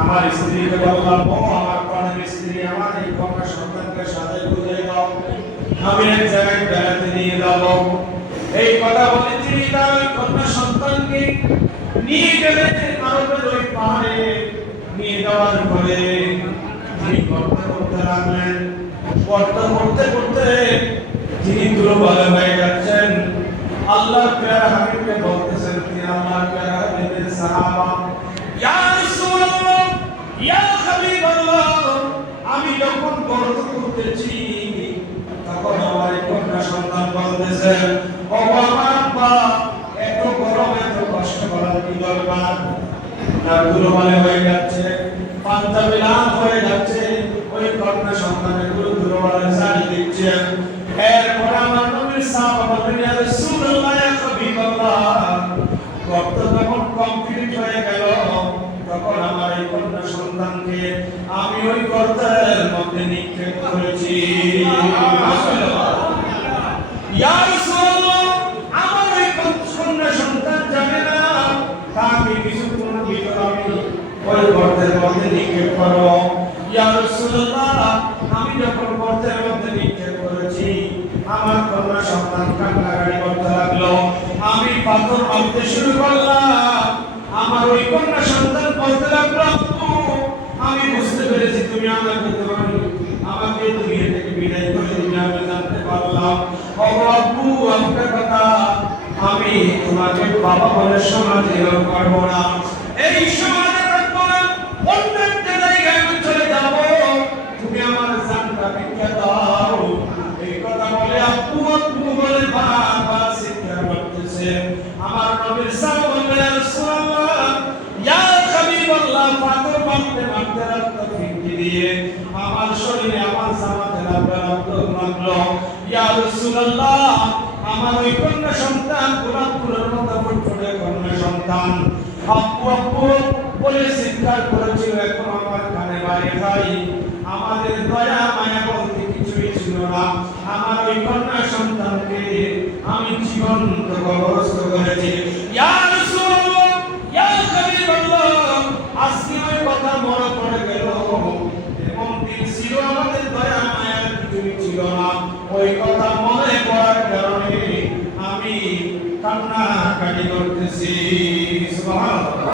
আমার স্ত্রীকে বললাম, ও আমার প্রাণের স্ত্রী, আমার এই কন্যা সন্তানকে সাথে বুঝিয়ে দাও, আমি এক জায়গায় বেড়াতে নিয়ে যাব। এই কথা বলে তিনি তার ওই কন্যা সন্তানকে নিয়ে গেলেন আরবের ওই পাহাড়ে। নিয়ে যাওয়ার পরে তিনি গর্ত করতে লাগলেন। গর্ত করতে করতে তিনি দুর্বল হয়ে যাচ্ছেন। আল্লাহর প্যারা হাবিবকে বলতেছেন, তিনি আল্লাহর প্যারা হাবিবের সাহাবা, ইয়া রাসূলুল্লাহ, ইয়া হাবিবাল্লাহ, আমি যখন গর্ত করতেছি তখন আমার কন্যা সন্তান বলতেছে, ও বাবা, এত গরম, এত কষ্ট করার কি দরকার? না দুর্বল হয়ে যাচ্ছে, পাঞ্জাবি লাল হয়ে যাচ্ছে, ওই কন্যা সন্তানের দুর্বল সারি দিচ্ছে। এরপর আমার নবীর সাহাবা বললেন, ইয়া রাসূলুল্লাহ, ইয়া হাবিবাল্লাহ, গর্ত যখন কমপ্লিট হয়ে গেল তখন আমার এই কন্যা সন্তানকে আমি ওই গর্তের মধ্যে নিক্ষেপ করেছি। ইয়া রাসূলুল্লাহ, আমার এই কন্যা সন্তান জানে না তাকে কিছুক্ষণ ভিতর আমি ওই গর্তের মধ্যে নিক্ষেপ করব। ইয়া রাসূলুল্লাহ, আমি যখন গর্তের মধ্যে নিক্ষেপ করেছি আমার কন্যা সন্তান কান্নাকাটি করতে লাগলো। আমি পাথর মারতে শুরু করলাম। আমার ওই কন্যা সন্তান বলতে লাগলো, আমি বুঝতে পেরেছি তুমি আমাকে দুনিয়া থেকে বিদায় করে দিলে। আমি জানতে পারলাম, ও আব্বু, আপনার কথা আমি তোমাকে বাবা বলে সমাজে করবো না, এই সমাজে রাখবো না, অন্য একটা জায়গায় আমি চলে যাব, তুমি আমার জানটা ভিক্ষা দাও। এই কথা বলে আব্বু আব্বু বলে বাবা চিৎকার করতেছে। আমার নবীর সাহাবা বললেন, ইয়া রাসূলুল্লাহ, ইয়া হাবিবাল্লাহ, পাথর মারতে মারতে রক্ত ফিকে দিয়ে আমার শরীরে আমার জামাতে রক্ত লাগলো। ইয়া রাসূলুল্লাহ, আমার ওই কন্যা সন্তান গোলাপ ফুলের মতো ফুটফুটে কন্যা সন্তান আব্বু আব্বু বলে চিৎকার করেছিল। এখন আমার কানে বাড়ি ভাই, আমাদের দয়া মায়া বলতে কিছুই ছিল না। আমার ওই কন্যা সন্তানকে আমি জীবন্ত কবরস্থ করেছি। ইয়া রাসূলুল্লাহ, ইয়া হাবিবাল্লাহ, আজকে ওই কথা মনে পড়ে গেল। এমন দিন ছিল আমাদের দয়া মায়া কিছুই ছিল না। ওই কথা মনে পড়ার কারণে আমি কান্নাকাটি করতেছি। সুবহানাল্লাহ।